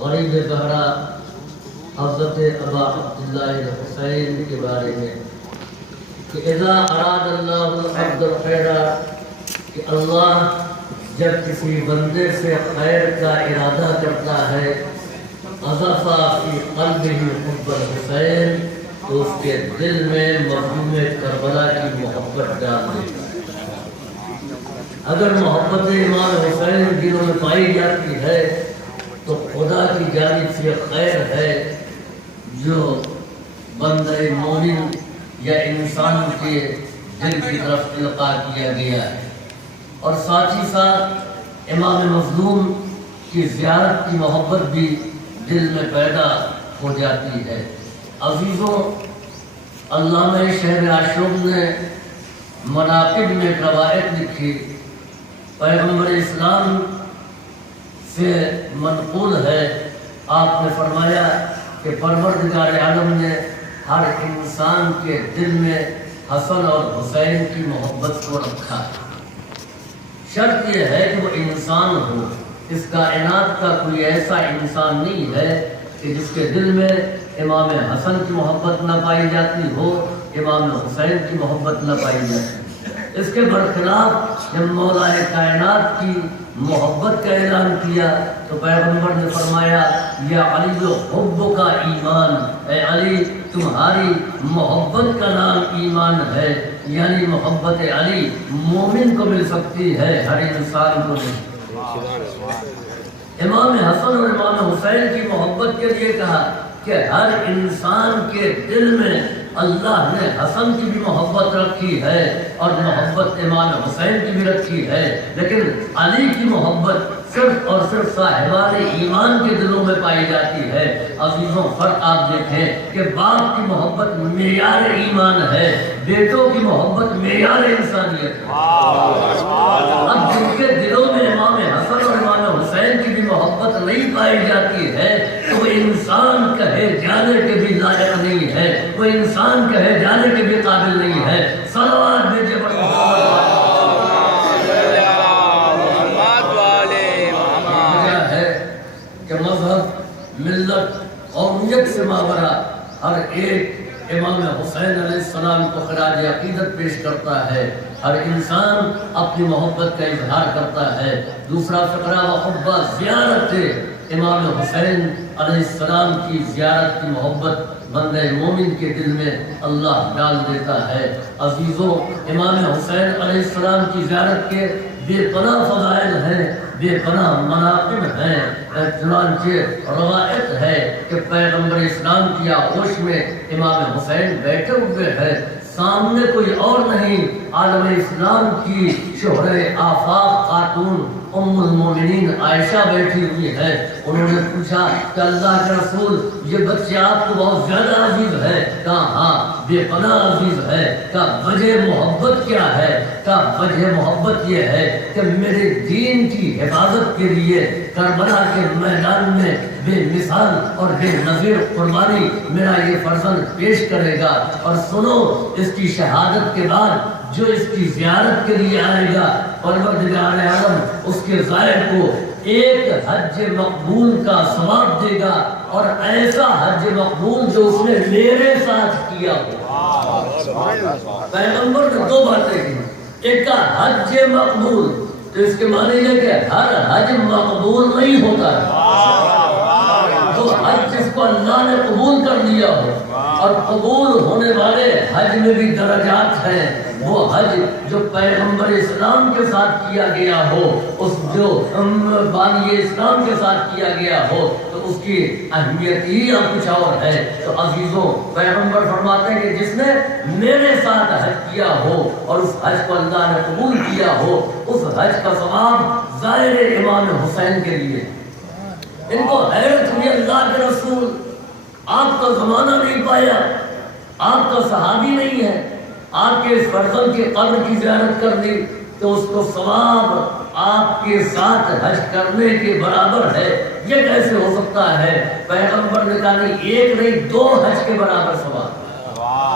غریب بہرا حضرت ابا عبداللہ حسین کے بارے میں کہ اذا اراد اللہ العبد الخیر، کہ اللہ جب کسی بندے سے خیر کا ارادہ کرتا ہے اضافہ فی قلبہ حب الحسین، تو اس کے دل میں مظلوم کربلا کی محبت ڈال دیتا ہے۔ اگر محبت امام حسین دلوں میں پائی جاتی ہے تو خدا کی جانب سے خیر ہے جو بندہ مومن یا انسان کے دل کی طرف القاء کیا گیا ہے، اور ساتھ ہی ساتھ امام مظلوم کی زیارت کی محبت بھی دل میں پیدا ہو جاتی ہے۔ عزیزوں، علامہ شہر عاشور نے مناقب میں روایت لکھی، پیغمبر اسلام سے منقول ہے، آپ نے فرمایا کہ پروردگار عالم نے ہر انسان کے دل میں حسن اور حسین کی محبت کو رکھا ہے۔ شرط یہ ہے کہ وہ انسان ہو، اس کائنات کا کوئی ایسا انسان نہیں ہے کہ جس کے دل میں امام حسن کی محبت نہ پائی جاتی ہو، امام حسین کی محبت نہ پائی جاتی۔ اس کے برخلاف جب مولا کائنات کی محبت کا اعلان کیا تو پیغمبر نے فرمایا یا علی حب کا ایمان، اے علی تمہاری محبت کا نام ایمان ہے، یعنی محبت علی مومن کو مل سکتی ہے، ہر انسان کو نہیں۔ امام حسن اور امام حسین کی محبت کے لیے کہا کہ ہر انسان کے دل میں اللہ نے حسن کی بھی محبت رکھی ہے اور محبت امام حسین کی بھی رکھی ہے، لیکن علی کی محبت صرف اور صرف صاحبان ایمان کے دلوں میں پائی جاتی ہے۔ عزیزوں، فرق آپ دیکھیں کہ باپ کی محبت معیار ایمان ہے، بیٹوں کی محبت معیار انسانیت ہے۔ اب جن کے دلوں میں امام حسن اور امام حسین کی بھی محبت نہیں پائی جاتی ہے تو وہ انسان کہے جانے کے بھی لائق نہیں ہے، وہ انسان کہے جانے کے بھی قابل نہیں ہے۔ صلوات بھیجیے پر کہ مذہب، ملت، قومیت سے ماورا ہر ایک امام حسین علیہ السلام کو خراج عقیدت پیش کرتا ہے، ہر انسان اپنی محبت کا اظہار کرتا ہے۔ دوسرا فقرہ وحبہ زیارت امام حسین علیہ السلام کی زیارت کی محبت بندہ مومن کے دل میں اللہ ڈال دیتا ہے۔ عزیزوں، امام حسین علیہ السلام کی زیارت کے بے پناہ فضائل ہیں، بے پناہ مناقب ہیں۔ چنانچہ روایت ہے کہ پیغمبر اسلام کی آغوش میں امام حسین بیٹھے ہوئے ہیں، سامنے کوئی اور نہیں، عالم اسلام کی شہرِ آفاق خاتون ام المومنین عائشہ بیٹھی ہوئی ہے۔ انہوں نے پوچھا کہ اللہ کے رسول، یہ بچے آپ کو بہت زیادہ عزیز ہے؟ کہا ہاں، بے پناہ عزیز ہے۔ کہا وجہ محبت کیا ہے؟ کہا وجہ محبت یہ ہے کہ میرے دین کی حفاظت کے لیے کربلا کے میدان میں بے مثال اور بے نظیر قربانی میرا یہ فرزند پیش کرے گا، اور سنو اس کی شہادت کے بعد جو اس کی زیارت کے لیے آئے گا پروردگار عالم اس کے زائر کو ایک حج مقبول کا ثواب دے گا، اور ایسا حج مقبول جو اس نے میرے ساتھ کیا ہو۔ پیغمبر نے دو باتیں کی، ایک کا حج مقبول، تو اس کے معنی یہ کہ ہر حج مقبول نہیں ہوتا ہے، جو حج جس کو اللہ نے قبول کر لیا ہو، اور قبول ہونے والے حج میں بھی درجات ہیں۔ وہ حج جو پیغمبر اسلام کے ساتھ کیا گیا ہو، اس جو بانی اسلام کے ساتھ کیا گیا ہو، تو اس کی اہمیت ہی کچھ اور ہے۔ تو عزیزوں، پیغمبر فرماتے ہیں کہ جس نے میرے ساتھ حج کیا ہو اور اس حج کو اللہ نے قبول کیا ہو، اس حج کا ثواب زائر امام حسین کے لیے۔ ان کو حیرت ہوئی، اللہ کے رسول آپ کا زمانہ نہیں پایا، آپ کا صحابی نہیں ہے، آپ کے اس فرزند کی قبر کی زیارت کر دی تو اس کو ثواب آپ کے ساتھ حج کرنے کے برابر ہے، یہ کیسے ہو سکتا ہے؟ پیغمبر نے کہا نہیں، ایک نہیں، دو حج کے برابر ثواب۔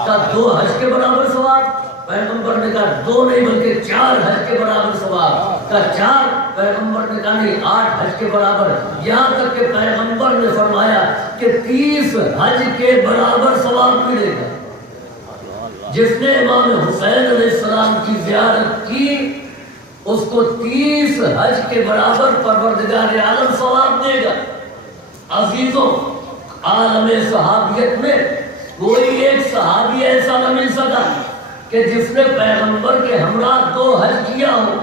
کہا دو حج کے برابر ثواب؟ پیغمبر نے کہا دو نہیں بلکہ 4 حج کے برابر ثواب۔ کہا 4؟ پیغمبر نے کہا نہیں 8 حج کے برابر، یہاں تک کہ پیغمبر نے فرمایا کہ 30 حج کے برابر ثواب ملے گا۔ جس نے امام حسین علیہ السلام کی زیارت کی اس کو 30 حج کے برابر پروردگار عالم ثواب دے گا۔ عزیزوں، عالم صحابیت میں کوئی ایک صحابی ایسا نہ مل سکا کہ جس نے پیغمبر کے ہمراہ 2 حج کیا ہو،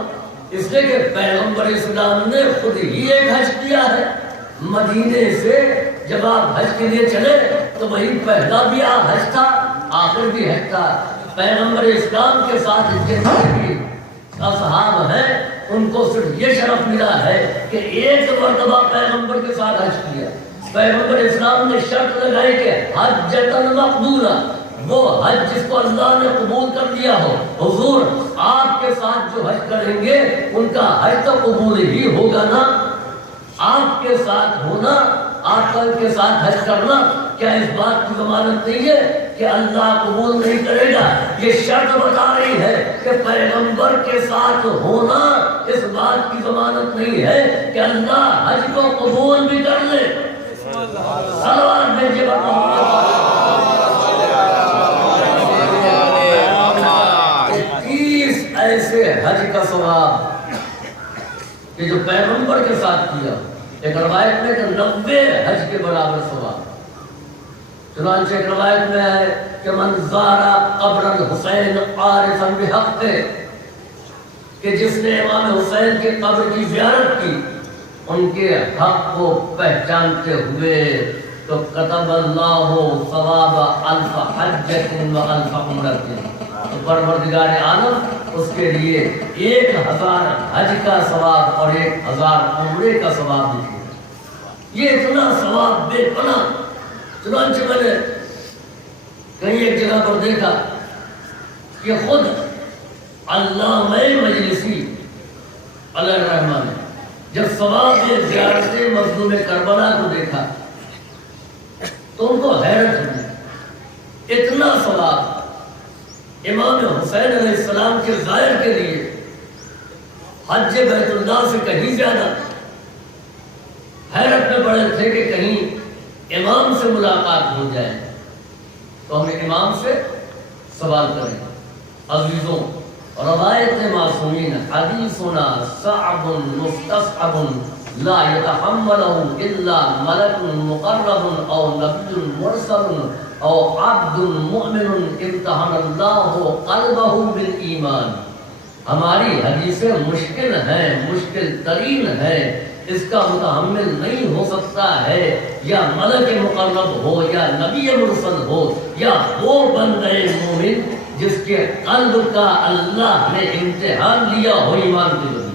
اس لیے کہ پیغمبر اسلام نے خود ہی ایک حج کیا ہے۔ مدینے سے جب آپ حج کے لیے چلے تو وہی پہلا بھی حج تھا، آخر بھی حج تھا۔ پیغمبر اسلام کے ساتھ جتنے بھی اصحاب ہیں ان کو صرف یہ شرف ملا ہے کہ ایک مرتبہ پیغمبر کے ساتھ حج کیا۔ پیغمبر اسلام نے شرط لگائی کہ حجۃ مقبولہ، وہ حج جس کو اللہ نے قبول کر لیا ہو، حضور آپ کے ساتھ جو حج کریں گے ان کا حج تو قبول ہی ہوگا نا۔ آپ کے ساتھ ہونا، آپ کے ساتھ حج کرنا، کیا اس بات کی ضمانت نہیں ہے کہ اللہ قبول نہیں کرے گا؟ یہ شرط بتا رہی ہے کہ پیغمبر کے ساتھ ہونا اس بات کی ضمانت نہیں ہے کہ اللہ حج کو قبول بھی کر لے۔ صلوات بھیجیے محمد۔ 30 ایسے حج کا ثواب کہ جو پیغمبر کے ساتھ کیا، ایک روایت میں کہ 90 حج کے برابر ثواب۔ چنانچہ ایک روایت میں ہے کہ من زارا قبر الحسین عارفا بحق، کہ جس نے امام حسین کے قبر کی زیارت کی ان کے حق کو پہچانتے ہوئے تو کتب اللہ ثواب 1000 حجۃ و 1000 عمرۃ، تو پروردگار عالم اس کے لیے 1000 حج کا ثواب اور 1000 عمرے کا ثواب لکھے۔ یہ اتنا ثواب بے پناہ۔ چنانچہ میں نے کہیں ایک جگہ پر دیکھا کہ خود علامہ مجلسی علیہ الرحمہ نے جب ثواب زیارت مظلوم کربلا کو دیکھا تو ان کو حیرت ہوئی، اتنا ثواب امام حسین علیہ السلام کے ظاہر کے لیے حج بیت اللہ سے کہیں زیادہ۔ حیرت میں پڑے تھے کہ کہیں امام سے ملاقات ہو جائے تو ہم امام سے سوال کریں۔ عزیزوں، روایت معصومین حدیثنا صعب مستصعب لا يتحمله الا ملك مقرب او نبی مرسل او عبد مؤمن امتحن اللہ قلبہ بالایمان۔ ہماری حدیثیں مشکل ہیں، مشکل ترین ہیں، اس کا متحمل نہیں ہو سکتا ہے یا ملک مقرب ہو یا نبی مرسل ہو یا وہ بندہ مومن جس کے قلب کا اللہ نے امتحان لیا ہو ایمان کی وجہ۔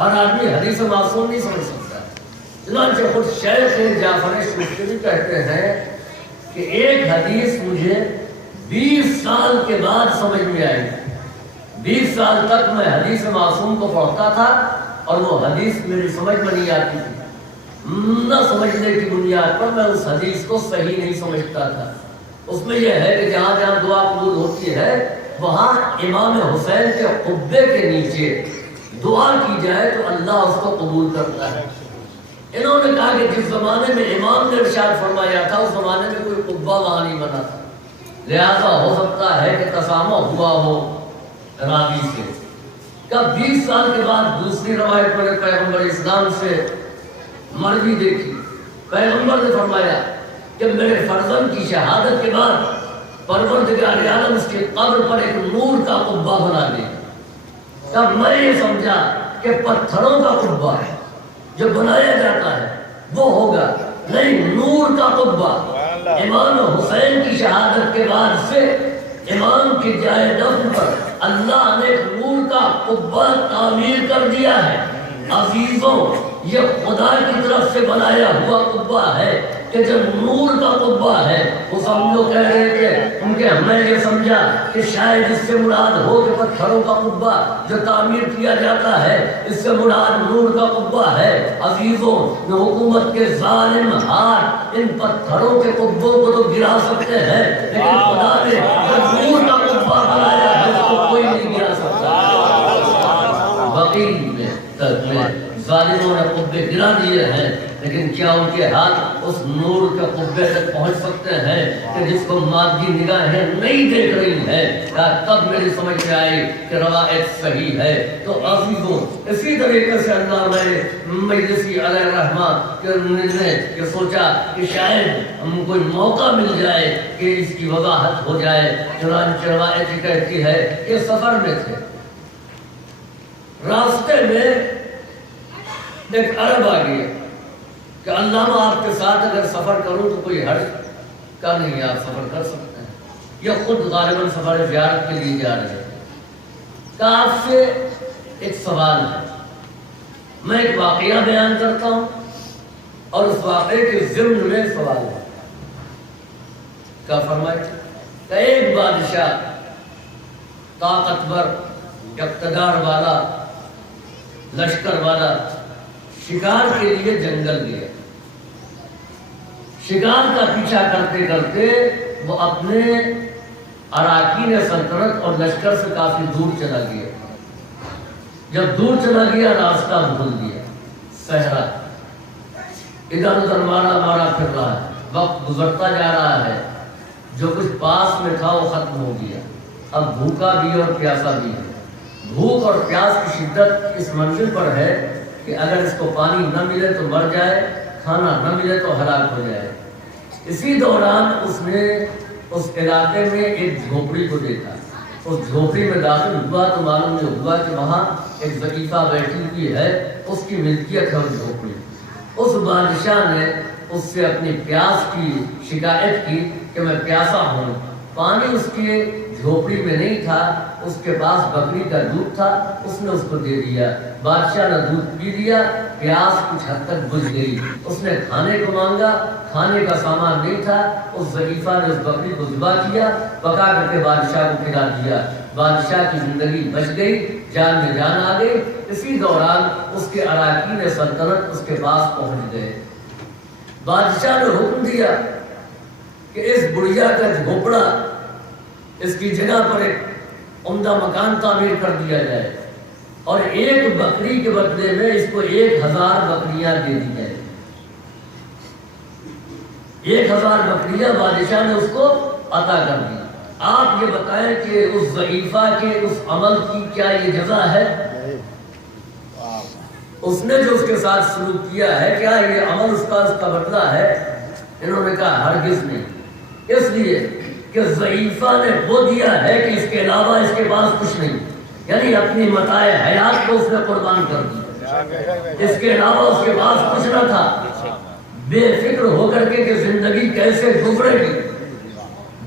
ہر آدمی حدیث معصوم نہیں سمجھ سکتا۔ چنانچہ خود شیخ جعفر شوشتری کہتے ہیں کہ ایک حدیث مجھے 20 سال کے بعد سمجھ میں آئی۔ 20 سال تک میں حدیث معصوم کو پڑھتا تھا اور وہ حدیث میری سمجھ میں نہیں آتی تھی، نہ سمجھنے کی بنیاد پر میں اس حدیث کو صحیح نہیں سمجھتا تھا۔ اس میں یہ ہے کہ جہاں جہاں دعا قبول ہوتی ہے وہاں امام حسین کے قبے کے نیچے دعا کی جائے تو اللہ اس کو قبول کرتا ہے۔ انہوں نے کہا کہ جس زمانے میں امام نے ارشاد فرمایا تھا اس زمانے میں کوئی قبہ وہاں نہیں بنا تھا، لہذا ہو سکتا ہے کہ تسامح ہوا ہو راوی سے۔ کب 20 سال کے بعد دوسری روایت پر پیغمبر اسلام سے مرضی دیکھی، پیغمبر نے فرمایا کہ میرے فرزند کی شہادت کے بعد پروردگار عالم اس کے قبر پر ایک نور کا قبہ بنا دے۔ تب میں یہ سمجھا کہ پتھروں کا قبہ ہے جو بنایا جاتا ہے وہ ہوگا، نہیں نور کا قبہ۔ امام حسین کی شہادت کے بعد سے امام کی جائے دفن پر اللہ نے ایک نور کا قبہ تعمیر کر دیا ہے۔ عزیزوں، یہ خدا کی طرف سے بنایا ہوا قبہ ہے کہ جب نور کا قبہ ہے وہ سب لوگ کہہ رہے تھے ان کے ہمیں یہ سمجھا کہ شاید اس سے مراد ہو کہ پتھروں کا قبہ جو تعمیر کیا جاتا ہے اس سے مراد نور کا قبہ ہے۔ عزیزوں، حکومت کے ظالم ہاتھ ان پتھروں کے قبوں کو تو گرا سکتے ہیں لیکن خدا نے جو نور کا قبہ بنایا ہے اس کو کوئی نہیں گرا سکتا۔ بقیع میں ظالموں نے قبے گرا دیے ہیں، لیکن کیا ان کے ہاتھ اس نور کے قبے تک پہنچ سکتے ہیں کہ جس کو مادی نگاہیں نہیں دیکھ رہی ہیں؟ تب میری سمجھ میں آئی کہ روایت صحیح ہے۔ تو عزیزوں، اسی طریقے سے اللہ نے مجلسی علیہ الرحمہ نے سوچا کہ شاید ہم کوئی موقع مل جائے کہ اس کی وضاحت ہو جائے۔ چنانچہ روایت کہتی ہے کہ سفر میں تھے، راستے میں ایک عرب آ گیا کہ علامہ آپ کے ساتھ اگر سفر کروں تو کوئی حرج کا نہیں، آپ سفر کر سکتے ہیں۔ یہ خود غالباً سفر زیارت کے لیے جا رہے ہیں۔ کہ آپ سے ایک سوال ہے، میں ایک واقعہ بیان کرتا ہوں اور اس واقعے کے ضمن میں سوال ہے۔ کیا فرمائے کہ ایک بادشاہ طاقتور، اقتدار والا، لشکر والا شکار کے لیے جنگل گیا۔ شکار کا پیچھا کرتے کرتے وہ اپنے اراکین سلطنت اور لشکر سے کافی دور چلا گیا۔ جب دور چلا گیا راستہ بھول گیا، صحرا ادھر ادھر مارا پھر رہا ہے، وقت گزرتا جا رہا ہے، جو کچھ پاس میں تھا وہ ختم ہو گیا، اب بھوکا بھی اور پیاسا بھی ہے۔ بھوک اور پیاس کی شدت اس منزل پر ہے کہ اگر اس کو پانی نہ ملے تو مر جائے، کھانا نہ ملے تو ہلاک ہو جائے۔ اسی دوران اس نے اس علاقے میں ایک جھوپڑی کو دیکھا۔ اس جھوپڑی میں داخل ہوا تو معلوم یہ ہوا کہ وہاں ایک ضعیفہ بیٹھی ہوئی ہے، اس کی ملکیت ہے وہ جھوپڑی۔ اس بادشاہ نے اس سے اپنی پیاس کی شکایت کی کہ میں پیاسا ہوں۔ پانی اس کے جھوپڑی میں نہیں تھا، اس کے پاس بکری کا دودھ تھا، اس نے اس کو دے دیا۔ بادشاہ نے دودھ پی لیا، پیاس کچھ حد تک بجھ گئی۔ اس نے کھانے کو مانگا، کھانے کا سامان نہیں تھا، اس ضعیفہ نے اس بکری کو ذبح کیا، پکا کر کے بادشاہ کو کھلا دیا۔ بادشاہ کی زندگی بچ گئی، جان میں جان آ گئی۔ اسی دوران اس کے اراکین سلطنت اس کے پاس پہنچ گئے۔ بادشاہ نے حکم دیا کہ اس بڑھیا کا جھوپڑا، اس کی جگہ پر ایک عمدہ مکان تعمیر کر دیا جائے اور ایک بکری کے بدلے میں اس کو 1000 بکریاں دے دی جائے۔ 1000 بکریاں بادشاہ نے اس کو عطا کر دی۔ آپ یہ بتائیں کہ اس ضعیفہ کے اس عمل کی کیا یہ جزا ہے؟ اس نے جو اس کے ساتھ سلوک کیا ہے، کیا یہ عمل اس کا بدلہ ہے؟ انہوں نے کہا ہرگز نہیں، اس لیے کہ ضعیفہ نے وہ دیا ہے کہ اس کے علاوہ اس کے پاس کچھ نہیں، یعنی اپنی متاع حیات کو اس نے قربان کر دی، اس کے علاوہ اس کے پاس کچھ نہ تھا۔ بے فکر ہو کر کے کہ زندگی کیسے گزرے گی،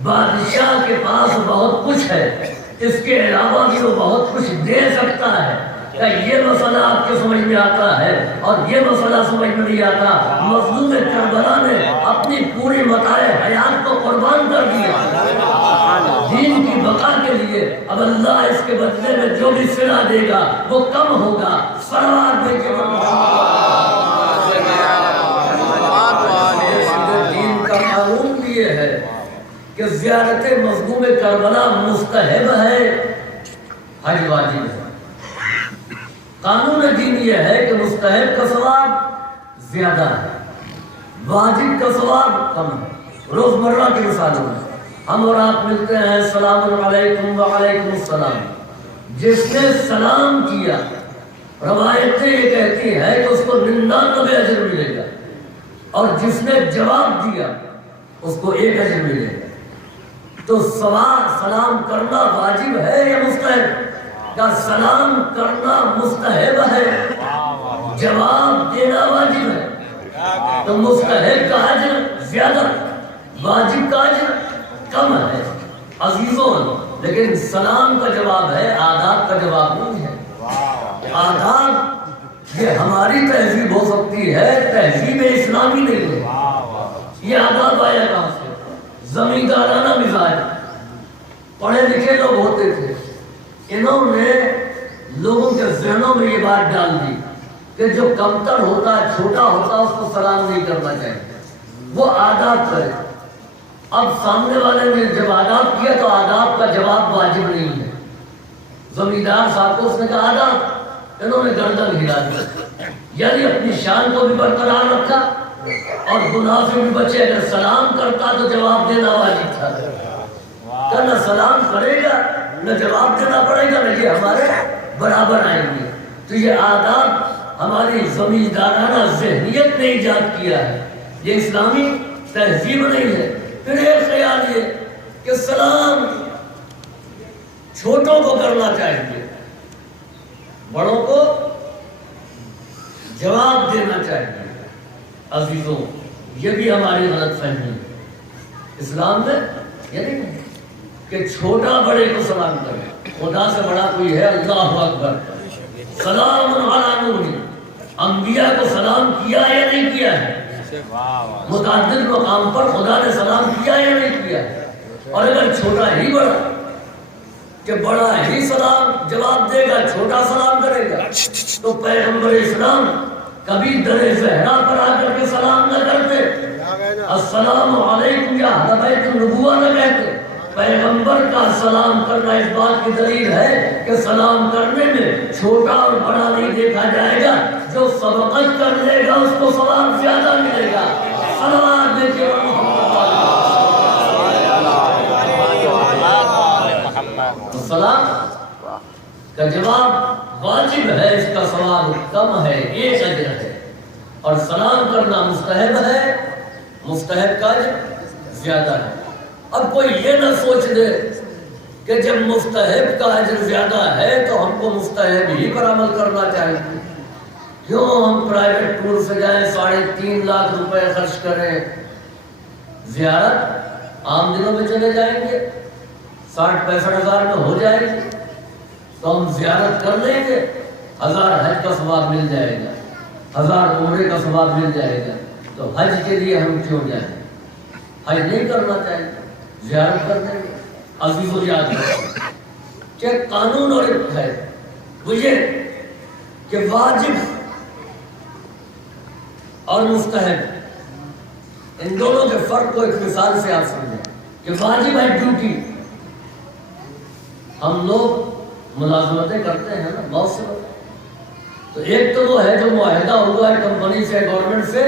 بادشاہ کے پاس بہت کچھ ہے، اس کے علاوہ بھی وہ بہت کچھ دے سکتا ہے۔ کیا یہ مسئلہ آپ کے سمجھ میں آتا ہے؟ اور یہ مسئلہ سمجھ میں نہیں آتا۔ مظلوم کربلا نے اپنی پوری متاع حیات کو قربان کر دیا دین کی بقا کے لیے۔ اب اللہ اس کے بدلے میں جو بھی صلہ دے گا وہ کم ہوگا۔ سلوات دے کے دین کا قانون بھی یہ ہے کہ زیارت مظلوم کربلا مستحب ہے، حج واجب ہے۔ قانون دین یہ ہے کہ مستحب کا ثواب زیادہ ہے، واجب کا ثواب کم ہے۔ روزمرہ کی مثالوں میں ہم اور آپ ملتے ہیں، السلام علیکم وعلیکم السلام۔ جس نے سلام کیا، روایتیں یہ کہتی ہیں کہ اس کو 99 اجر ملے گا، اور جس نے جواب دیا اس کو 1 اجر ملے گا۔ تو سلام کرنا واجب ہے یا مستحب؟ کا سلام کرنا مستحب ہے، جواب دینا واجب ہے۔ تو مستحب کا اجر زیادہ، واجب کا اجر کم ہے عزیزوں۔ لیکن سلام کا جواب ہے، آداب کا جواب نہیں ہے۔ آداب یہ ہماری تہذیب ہو سکتی ہے، تہذیب اسلامی نہیں ہے۔ یہ آداب آیا کہاں سے؟ زمیندارانہ مزاج، پڑھے لکھے لوگ ہوتے تھے، انہوں نے لوگوں کے ذہنوں میں یہ بات ڈال دی کہ جو کمتر ہوتا ہے، چھوٹا ہوتا ہے، اس کو سلام نہیں کرنا چاہیے، وہ آداب کرے۔ اب سامنے والے نے جب آداب کیا تو آداب کا جواب واجب نہیں ہے۔ زمیندار صاحب کو اس نے کہا آداب، انہوں نے گردن ہلا دی، یعنی اپنی شان کو بھی برقرار رکھا اور گناہ سے بھی بچے۔ اگر سلام کرتا تو جواب دینا واجب تھا، کہ نہ سلام کرے گا نہ جواب دینا پڑے گا، نہ یہ ہمارے برابر آئیں گے۔ تو یہ آداب ہماری زمیندارانہ ذہنیت نے ایجاد کیا ہے، یہ اسلامی تہذیب نہیں ہے۔ پھر ایک خیال یہ کہ سلام چھوٹوں کو کرنا چاہیے، بڑوں کو جواب دینا چاہیے۔ عزیزوں، یہ بھی ہماری غلط فہمی ہے۔ اسلام میں یہ نہیں ہے کہ چھوٹا بڑے کو سلام کرے، خدا سے بڑا کوئی ہے؟ اللہ اکبر، سلام علی نوح، انبیاء کو سلام کیا یا نہیں کیا ہے؟ متعدد مقام پر خدا نے سلام کیا یا نہیں کیا؟ اور اگر چھوٹا ہی بڑا کہ بڑا ہی سلام جواب دے گا، چھوٹا سلام کرے گا، تو پیغمبر اسلام کبھی در زہرا پر آ کر کے سلام نہ کرتے، السلام علیکم یا اہل بیت النبوہ نہ کہتے۔ پیغمبر کا سلام کرنا اس بات کی دلیل ہے کہ سلام کرنے میں چھوٹا اور بڑا نہیں دیکھا جائے گا، جو سبقت کر لے گا اس کو ثواب زیادہ ملے گا۔ صلوات دیکھیے سلام کا جواب واجب ہے، اس کا ثواب کم ہے، ایک اجر ہے، اور سلام کرنا مستحب ہے، مستحب کا اجر زیادہ ہے۔ اب کوئی یہ نہ سوچ دے کہ جب مستحب کا اجر زیادہ ہے تو ہم کو مستحب ہی پر عمل کرنا چاہیے، کیوں ہم پرائیویٹ ٹور سے جائیں 3.5 لاکھ روپے خرچ کریں، زیارت عام دنوں میں چلے جائیں گے 60-65 ہزار میں ہو جائے گی، تو ہم زیارت کر لیں گے، 1000 حج کا ثواب مل جائے گا، 1000 عمرے کا ثواب مل جائے گا، تو حج کے لیے ہم کیوں جائیں؟ حج نہیں کرنا چاہیے، زیارت کر دیں گے۔ عزیزو یاد رکھیں کہ قانون اور ہے وہ یہ کہ واجب اور مستحب، ان دونوں کے فرق کو ایک مثال سے آپ سمجھیں کہ واجب ہے ڈیوٹی، ہم لوگ ملازمتیں کرتے ہیں نا بہت سے لوگ، تو ایک تو وہ ہے جو معاہدہ ہوا ہے کمپنی سے، گورنمنٹ سے،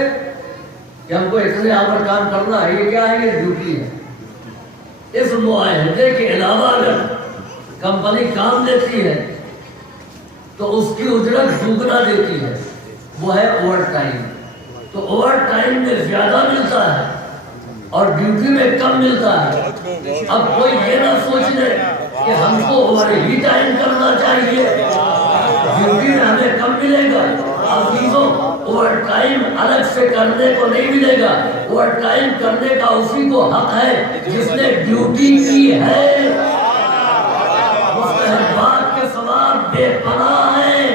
کہ ہم کو اتنے آور کام کرنا ہے، یہ کیا ہے؟ یہ ڈیوٹی ہے۔ اس معاہدے کے علاوہ اگر کمپنی کام دیتی ہے تو اس کی اجرت دوگنا دیتی ہے، وہ ہے اوور ٹائم۔ تو اوور ٹائم میں زیادہ ملتا ہے اور ڈیوٹی میں کم ملتا ہے۔ اب کوئی یہ نہ سوچ لے کہ ہم کو اوور ہی ٹائم کرنا چاہیے، ڈیوٹی میں ہمیں کم ملے گا۔ عزیزوں، اوور ٹائم الگ سے کرنے کو نہیں ملے گا، اوور ٹائم کرنے کا اسی کو حق ہے جس نے ڈیوٹی کی ہے۔ مستحبات کے ثواب بے پناہ ہیں،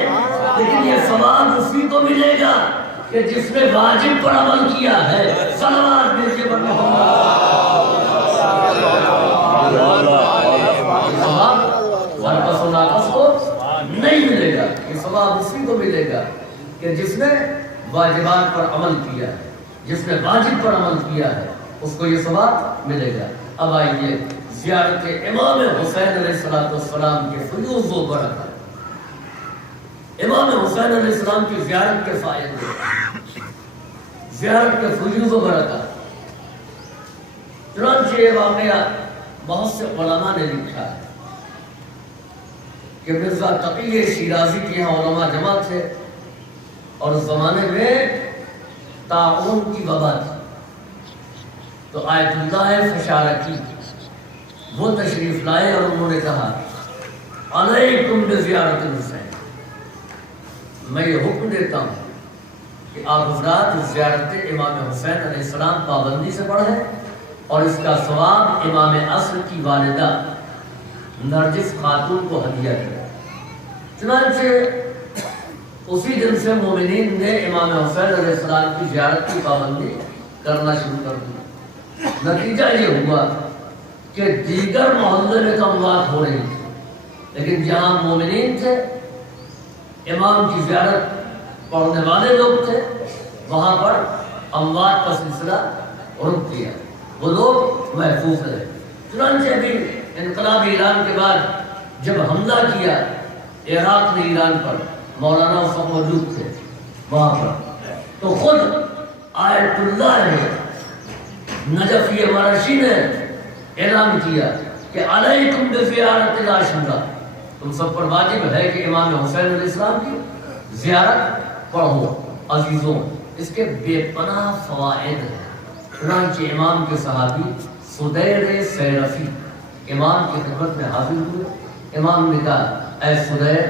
لیکن یہ ثواب اسی کو ملے گا کہ جس نے واجب پر عمل کیا ہے۔ صلوات بھیجیے بر محمد۔ ناقص و ناقص کو نہیں ملے گا، یہ ثواب اسی کو ملے گا کہ جس نے واجبات پر عمل کیا ہے، جس نے واجب پر عمل کیا ہے اس کو یہ ثواب ملے گا۔ اب آئیے زیارت امام حسین علیہ السلام کے فیوض و برکات، امام حسین علیہ السلام کی زیارت کے فائدے، زیارت کے فیوض و برکات۔ چنانچہ یہ واقعہ بہت سے علماء نے لکھا ہے کہ مرزا تقی شیرازی کے یہاں علماء جمع تھے اور اس زمانے میں طاعون کی وبا تھی، تو آیت اللہ فشارکی وہ تشریف لائے اور انہوں نے کہا علیکم بزیارت الحسین، میں یہ حکم دیتا ہوں کہ آپ حضرات زیارت امام حسین علیہ السلام پابندی سے پڑھیں اور اس کا ثواب امام عصر کی والدہ نرجس خاتون کو ہدیہ کریں۔ چنانچہ اسی دن سے مومنین نے امام حسین علیہ السلام کی زیارت کی پابندی کرنا شروع کر دی۔ نتیجہ یہ ہوا کہ دیگر محلے میں تو اموات ہو رہی تھی، لیکن جہاں مومنین تھے، امام کی زیارت پڑھنے والے لوگ تھے، وہاں پر اموات کا سلسلہ رک گیا، وہ لوگ محفوظ رہے۔ چنانچہ ابھی انقلاب ایران کے بعد جب حملہ کیا عراق نے ایران پر، مولانا اس وقت موجود تھے وہاں پر، تو خود آیت اللہ نجفی مرشی نے اعلان کیا کہ علیکم بزیارت العاشورہ، تم سب پر واجب ہے کہ امام حسین علیہ السلام کی زیارت پڑھو عزیزوں۔ اس کے بے پناہ فوائد ہیں۔ چنانچہ امام کے صحابی سدیر سیرفی امام کی خدمت میں حاضر ہوئے۔ امام نے کہا اے سدیر،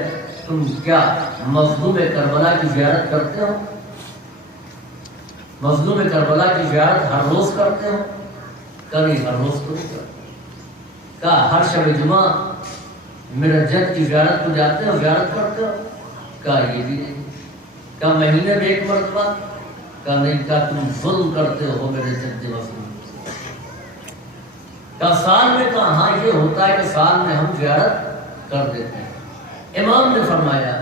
تم کیا مظلوم کربلا کی زیارت کرتے ہو؟ مظلوم کربلا کی زیارت ہر روز کرتے ہو؟ کہا نہیں، ہر روز تو نہیں کرتے۔ کہا ہر شب جمعہ میرے جد کی زیارت کو جاتے ہو، زیارت کرتے ہو؟ کہا یہ بھی نہیں۔ کہا مہینے میں ایک مرتبہ؟ کہا نہیں۔ کہا تم ظلم کرتے ہو میرے جد مظلوم۔ کہا سال میں؟ کہا ہاں یہ ہوتا ہے کہ سال میں ہم زیارت کر دیتے ہیں۔ امام نے فرمایا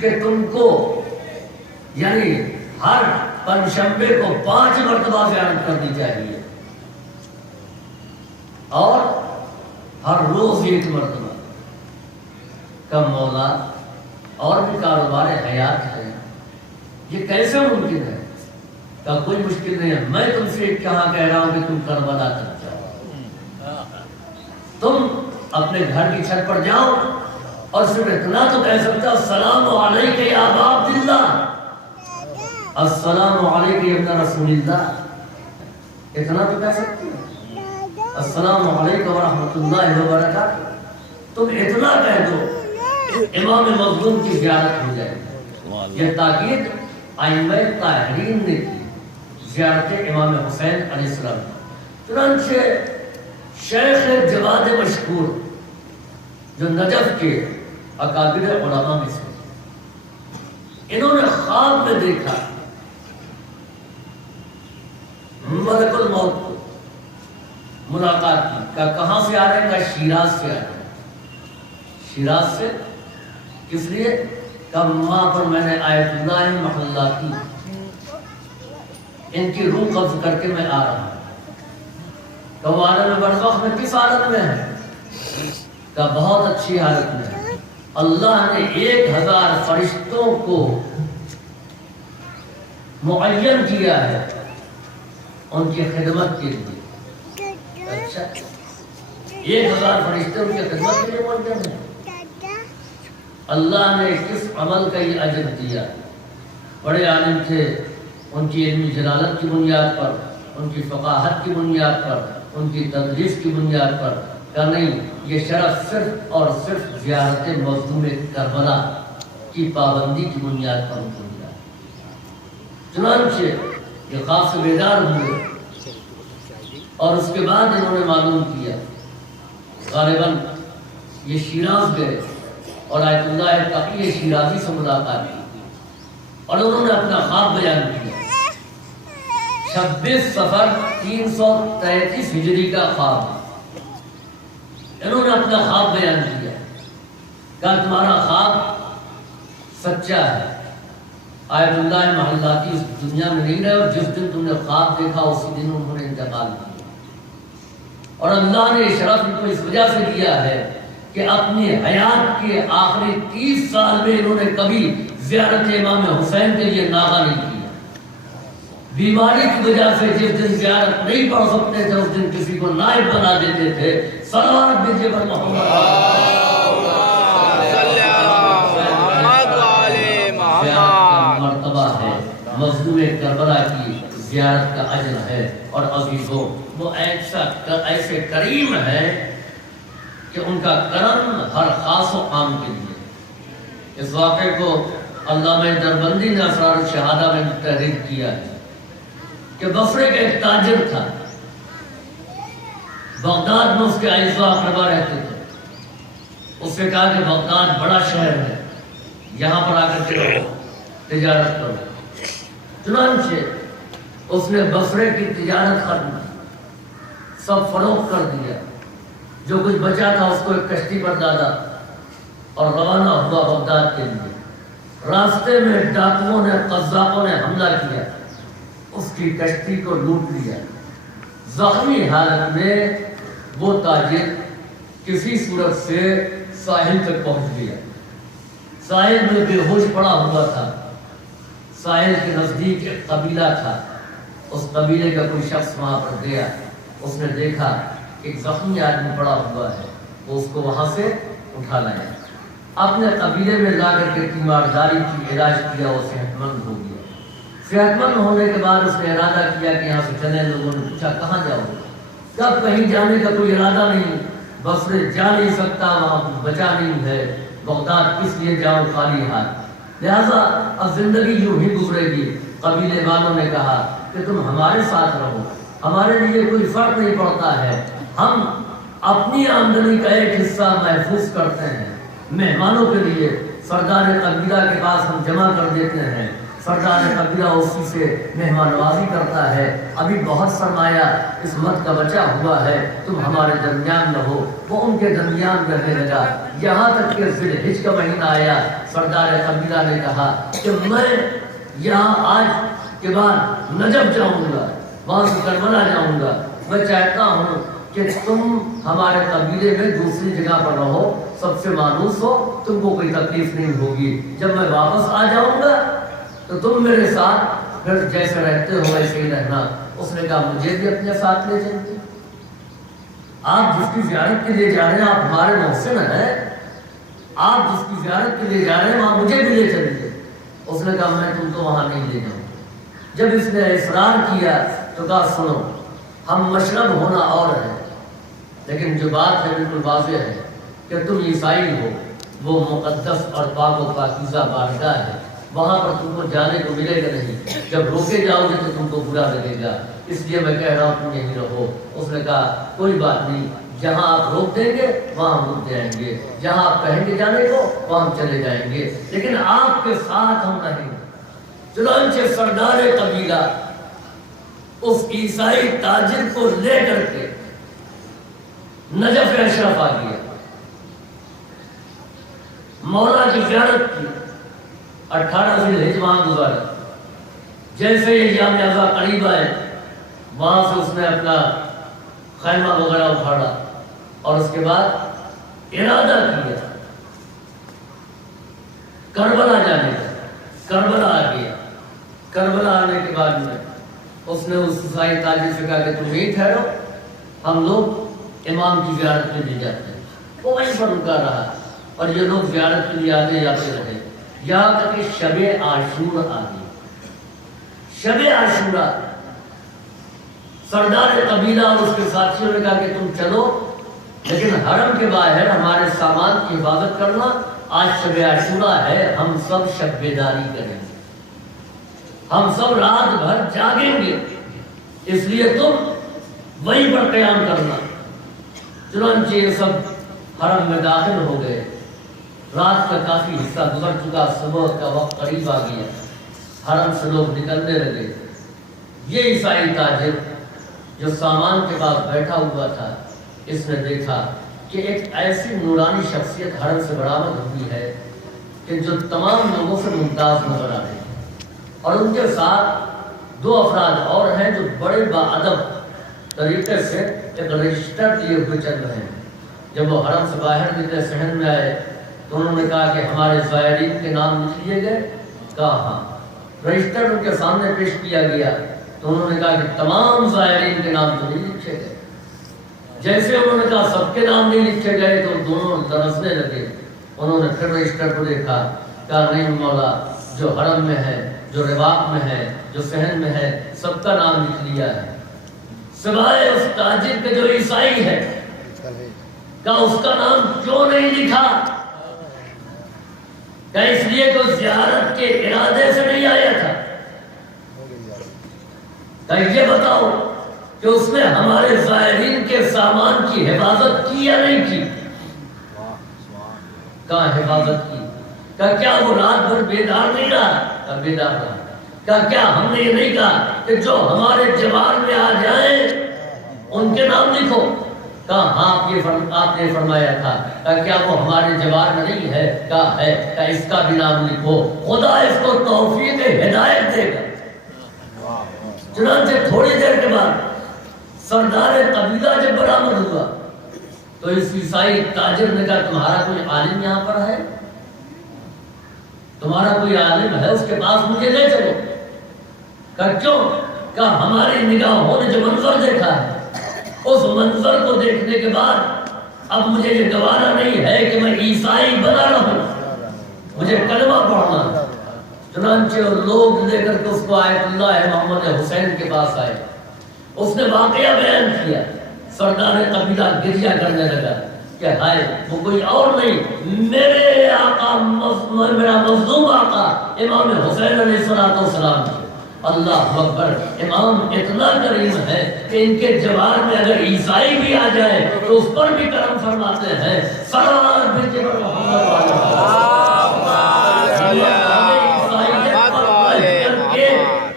کہ تم کو یعنی ہر پنجشنبے کو 5 مرتبہ زیارت کرنی چاہیے اور ہر روز 1 مرتبہ۔ کہا مولا اور بھی کاروبار حیات ہے، یہ کیسے ممکن ہے؟ کہا کوئی مشکل نہیں ہے، میں تم سے کہاں کہہ رہا ہوں کہ تم کربلا تک جاؤ، تم اپنے گھر کی چھت پر جاؤ اور صرف اتنا تو کہہ سکتا السلام علیکم یا ابا عبداللہ، السلام علیکم یا ابن رسول اللہ، اتنا تو کہہ سکتے ہیں، السلام علیکم ورحمۃ اللہ وبرکاتہ، تم اتنا کہہ دو امام مظلوم کی زیارت ہو جائے گی۔ یہ تاکید ائمہ طاہرین نے کی زیارت امام حسین علیہ السلام۔ چنانچہ شیخ جواد مشکور جو نجف کے اکابر علماء میں سے، انہوں نے خواب میں دیکھا ملک الموت کو ملاقات کی۔ کہا کہاں سے آ رہے ہیں؟ کہا شیراز سے آ رہے ہیں۔ شیراز سے کس لیے؟ کہا وہاں پر میں نے آیت اللہ محلہ کی، ان کی روح قبض کر کے میں آ رہا ہوں۔ کہا وہ عالم برزخ میں کس حالت میں ہے؟ کہا بہت اچھی حالت میں ہے، اللہ نے 1000 فرشتوں کو معین کیا ہے ان کی خدمت کے لیے۔ اچھا 1000 فرشتے ان کی خدمت کے لیے معین ہیں؟ اللہ نے کس عمل کا یہ اجر دیا؟ بڑے عالم تھے، ان کی علمی جلالت کی بنیاد پر، ان کی فقاہت کی بنیاد پر، ان کی تدریس کی بنیاد پر۔ کہ نہیں، یہ شرف صرف اور صرف زیارت مظلوم کربلا کی پابندی کی بنیاد پر ان کو ملا۔ چنانچہ یہ خواب سے بیدار ہوئے اور اس کے بعد انہوں نے معلوم کیا، غالباً یہ شیراز گئے اور آیت اللہ تقی شیرازی سے ملاقات کی اور انہوں نے اپنا خواب بیان کیا۔ 26 صفر 333 ہجری کا خواب، انہوں نے اپنا خواب بیان کیا۔ کہا تمہارا خواب سچا ہے، آیت اللہ محلاتی اس دنیا میں نہیں رہے اور جس دن تم نے خواب دیکھا اسی دن انہوں نے انتقال کیا، اور اللہ نے شرف ان کو اس وجہ سے دیا ہے کہ اپنی حیات کے آخری 30 سال میں انہوں نے کبھی زیارت امام حسین کے لیے ناغہ نہیں کیا۔ بیماری کی وجہ سے جس دن زیارت نہیں پڑھ سکتے تھے اس دن کسی کو نائب بنا دیتے تھے۔ صلوات دیجیے پر محمد مرتبہ ہے، مظلوم کربلا کی زیارت کا اجر ہے۔ اور عزیزوں وہ ایسے کریم ہے کہ ان کا کرم ہر خاص و عام کے لیے۔ اس واقعے کو علامہ دربندی نے اسرار الشہادہ میں تحریر کیا ہے کہ بصرے کا ایک تاجر تھا، بغداد میں اس کے اعزاء اقربا رہتے تھے۔ اس سے کہا کہ بغداد بڑا شہر ہے، یہاں پر آ کر کے تجارت کرو۔ چنانچہ اس نے بصرے کی تجارت ختم، سب فروخت کر دیا، جو کچھ بچا تھا اس کو ایک کشتی پر ڈالا اور روانہ ہوا بغداد کے لیے۔ راستے میں ڈاکوؤں نے، قذاقوں نے حملہ کیا، اس کی کشتی کو لوٹ لیا۔ زخمی حالت میں وہ تاجر کسی صورت سے ساحل تک پہنچ گیا۔ ساحل میں بے ہوش پڑا ہوا تھا. ساحل کے نزدیک ایک قبیلہ تھا. اس قبیلے کا کوئی شخص وہاں پر گیا. اس نے دیکھا ایک زخمی آدمی پڑا ہوا ہے. وہ اس کو وہاں سے اٹھا لایا. اپنے قبیلے میں لا کر کے تیمارداری کی، علاج کیا. وہ صحت مند ہو گیا. صحت مند ہونے کے بعد اس نے ارادہ کیا کہ یہاں سے چلے. لوگوں نے پوچھا کہاں جاؤ گے؟ کب کہیں جانے کا کوئی ارادہ نہیں. بصرے جا نہیں سکتا، وہاں بچا نہیں ہے. بغداد کس لیے جاؤ خالی ہاتھ؟ لہذا اب زندگی یوں ہی گزرے گی. قبیلے والوں نے کہا کہ تم ہمارے ساتھ رہو، ہمارے لیے کوئی فرق نہیں پڑتا ہے. ہم اپنی آمدنی کا ایک حصہ محفوظ کرتے ہیں مہمانوں کے لیے. سردار قبیلہ کے پاس ہم جمع کر دیتے ہیں. سردار قبیلہ اسی سے مہمان نوازی کرتا ہے. ابھی بہت سرمایہ اس مت کا بچا ہوا ہے، تم ہمارے درمیان رہو. وہ ان کے درمیان رہنے لگا. یہاں تک کہ ذی الحج کا مہینہ آیا. سردار قبیلہ نے کہا کہ میں یہاں آج کے بعد نجف جاؤں گا، وہاں سے کربلا جاؤں گا. میں چاہتا ہوں کہ تم ہمارے قبیلے میں دوسری جگہ پر رہو، سب سے مانوس ہو، تم کو کوئی تکلیف نہیں ہوگی. جب میں واپس آ جاؤں گا تو تم میرے ساتھ پھر جیسے رہتے ہو ویسے ہی رہنا. اس نے کہا مجھے بھی اپنے ساتھ لے چلتے. آپ جس کی زیارت کے لیے جا رہے ہیں آپ ہمارے محسن ہیں. آپ جس کی زیارت کے لیے جا رہے ہیں وہاں مجھے بھی لے چلیے. اس نے کہا میں تم کو وہاں نہیں لے جاؤں. جب اس نے اصرار کیا تو کہا سنو، ہم مشرب ہونا اور ہے، لیکن جو بات ہے بالکل واضح ہے کہ تم عیسائی ہو. وہ مقدس اور پاک و پاکیزہ بارگاہ ہے، وہاں پر تم کو جانے کو ملے گا نہیں. جب روکے جاؤ گے تو تم کو برا لگے گا، اس لیے میں کہہ رہا ہوں تم یہیں رہو. اس نے کہا کوئی بات نہیں، جہاں آپ روک دیں گے وہاں ہم رک جائیں گے، جہاں آپ کہیں گے جانے کو وہاں ہم چلے جائیں گے، لیکن آپ کے ساتھ ہم رہیں گے. چنانچہ سردار قبیلہ اس عیسائی تاجر کو لے کر کے نجف اشرف آ گیا. مولا کی زیارت کی. 18 ذی الحج وہاں گزارا. جیسے یہ جامع اعضاء قریب آئے وہاں سے اس نے اپنا خیمہ وغیرہ اٹھاڑا اور اس کے بعد ارادہ کیا کربلا جانے کا. کربلا آ گیا. کربلا آنے کے بعد میں اس نے اس عیسائی تاجر سے کہا کہ تم یہیں ٹھہرو، ہم لوگ امام کی زیارت کے لیے جاتے ہیں. وہ وہیں پر رکا رہا اور یہ لوگ زیارت کے لیے آتے جاتے رہے یہاں تک کہ شب عاشور آ گئی. شب عاشورہ سردار قبیلہ اور اس کے ساتھیوں نے کہا کہ تم چلو، لیکن حرم کے باہر ہمارے سامان کی حفاظت کرنا. آج شب عاشورہ ہے، ہم سب شب بیداری کریں گے، ہم سب رات بھر جاگیں گے، اس لیے تم وہیں پر قیام کرنا. چنانچہ یہ سب حرم میں داخل ہو گئے. رات کا کافی حصہ گزر چکا، صبح کا وقت قریب آ گیا. حرم سے لوگ نکلنے لگے. یہ عیسائی تاجر جو سامان کے پاس بیٹھا ہوا تھا، اس نے دیکھا کہ ایک ایسی نورانی شخصیت حرم سے برآمد ہوئی ہے کہ جو تمام لوگوں سے ممتاز نظر آ رہی ہے. اور ان کے ساتھ 2 افراد اور ہیں جو بڑے باادب طریقے سے ایک رجسٹر لیے ہوئے چل رہے ہیں. جب وہ حرم سے باہر نکلے، صحن میں آئے تو انہوں نے کہا کہ ہمارے زائرین کے نام لکھ لیے گئے. کہا ہاں. رجسٹر ان کے سامنے پیش کیا گیا تو انہوں نے کہا کہ تمام زائرین کے نام تو نہیں لکھے گئے. جیسے انہوں نے کہا سب کے نام نہیں لکھے گئے تو دونوں ترسنے لگے. انہوں نے پھر رجسٹر کو دیکھا، کہا نہیں مولا، جو حرم میں ہے، جو رباط میں ہے، جو صحن میں ہے، سب کا نام لکھ لیا ہے، سوائے اس تاجر کے جو عیسائی ہے. کہا اس کا نام کیوں نہیں لکھا؟ کہا اس لیے کہ زیارت کے ارادے سے نہیں آیا تھا. کہا یہ بتاؤ کہ اس نے ہمارے زائرین کے سامان کی حفاظت کی یا نہیں کی؟ کہا حفاظت کی. کہا کیا وہ رات بھر بیدار نہیں رہا؟ کہا بیدار رہا. کہا کیا ہم نے یہ نہیں کہا کہ جو ہمارے جوار میں آ جائیں ان کے نام لکھو؟ کہا ہاں آپ نے فرمایا تھا. کہا کیا وہ ہمارے جوار میں نہیں ہے؟ کہا ہے. کہا اس کا بھی نام لکھو، خدا اس کو توفیق ہدایت دے گا. چنانچہ تھوڑی دیر کے بعد سردار قبیلہ جب برآمد ہوا تو اس عیسائی تاجر نے کہا تمہارا کوئی عالم یہاں پر ہے؟ تمہارا کوئی عالم ہے اس کے پاس مجھے لے چلو۔ کہا کیوں؟ کہا ہماری نگاہوں نے جو منظر دیکھا ہے اس منظر کو دیکھنے کے بعد اب مجھے یہ گوارا نہیں ہے کہ میں عیسائی بنا رہوں، مجھے کلمہ پڑھنا ہے۔ چنانچہ لوگ لے کر کے اس کو آیت اللہ محمد حسین کے پاس آئے، اس نے واقعہ بیان کیا، سردار قبیلہ گریہ کرنے لگا کہ ہائے وہ کوئی اور نہیں میرے آقا، میرا مظلوم آقا امام حسین علیہ السلام تھے۔ اللہ اکبر، امام اتنا کریم ہے کہ ان کے جوار میں اگر عیسائی بھی آ جائے تو اس پر بھی کرم فرماتے ہیں۔ صلوات بھیجے پر محمد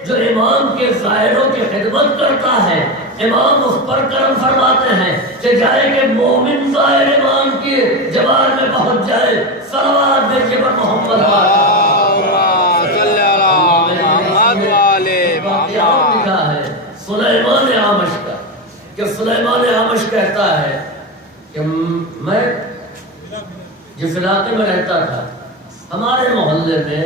جو امام کے ظاہروں کی خدمت کرتا ہے امام اس پر کرم فرماتے ہیں کہ جائے کہ مومن ظاہر امام کی جوار میں پہنچ جائے۔ صلوات بھیجے پر محمد سلیمان عامش کا، کہ سلیمان عامش کہتا ہے کہ میں جس علاقے میں رہتا تھا ہمارے محلے میں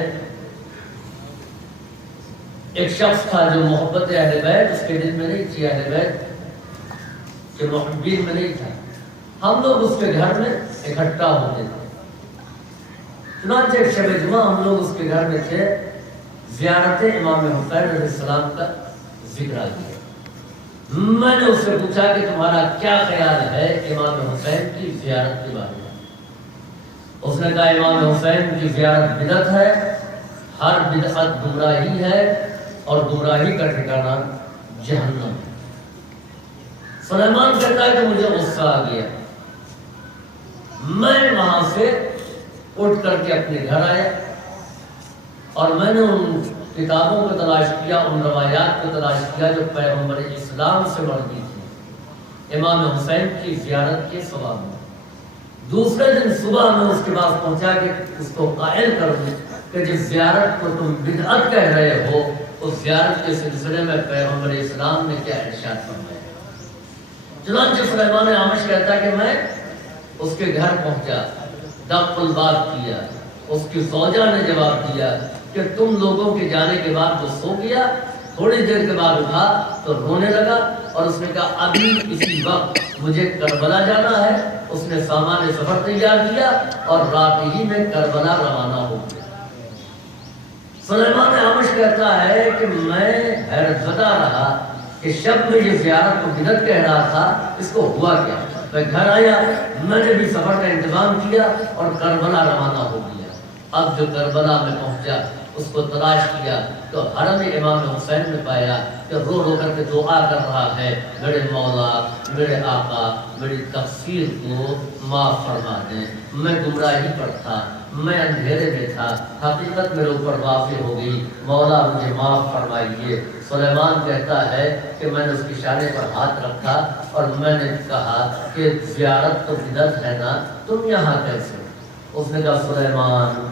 ایک شخص تھا جو محبت اہل بیت اس کے دل میں نہیں تھی، اہل بیت کے محبین میں نہیں تھا۔ ہم لوگ اس کے گھر میں اکٹھا ہوتے تھے۔ چنانچہ ایک شب جمعہ ہم لوگ اس کے گھر میں تھے، زیارت امام حسین علیہ السلام کا ذکر آ گیا۔ میں نے اس سے پوچھا کہ تمہارا کیا خیال ہے امام حسین کی زیارت کے بارے میں؟ اس نے کہا امام حسین کی زیارت بدعت ہے، ہر بدعت گمراہی ہے اور گمراہی کا ٹھکانہ جہنم ہے۔ سلیمان کہتا ہے کہ مجھے غصہ آ گیا، میں وہاں سے اٹھ کر کے اپنے گھر آیا اور میں نے ان کتابوں کو تلاش کیا، ان روایات کو تلاش کیا جو پیغمبر اسلام سے مروی تھی امام حسین کی زیارت کے ثواب میں۔ دوسرے دن صبح میں اس کے پاس پہنچا کہ اس کو قائل کر دوں کہ جس زیارت کو تم بدعت کہہ رہے ہو اس زیارت کے سلسلے میں پیغمبر اسلام نے کیا ارشاد فرمایا۔ چنانچہ سلیمان عامش کہتا ہے کہ میں اس کے گھر پہنچا، دق الباب کیا، اس کی زوجہ نے جواب دیا کہ تم لوگوں کے جانے کے بعد وہ سو گیا، تھوڑی دیر کے بعد اٹھا تو رونے لگا اور اس نے کہا ابھی اسی وقت مجھے کربلا جانا ہے۔ اس نے سامان سفر تیار کیا اور رات ہی میں کربلا روانہ ہو گیا۔ سلیمان عامش کہتا ہے کہ میں حیرت زدہ رہا کہ شب میں یہ زیارت کو بدعت کہہ رہا تھا، اس کو ہوا کیا؟ میں گھر آیا، میں نے بھی سفر کا انتظام کیا اور کربلا روانہ ہو گیا۔ اب جو کربلا میں پہنچا اس کو تلاش کیا تو حرم امام حسین میں پایا کہ رو رو کر کے دعا کر رہا ہے، میرے مولا، میرے آقا، میری تقصیر کو معاف فرما دیں، میں گمراہی پر تھا، میں اندھیرے میں تھا، حقیقت میرے اوپر واضح ہو گئی، مولا مجھے معاف فرمائیے۔ سلیمان کہتا ہے کہ میں نے اس کی شانے پر ہاتھ رکھا اور میں نے کہا کہ زیارت تو بدعت ہے نا، تم یہاں کیسے؟ اس نے کہا سلیمان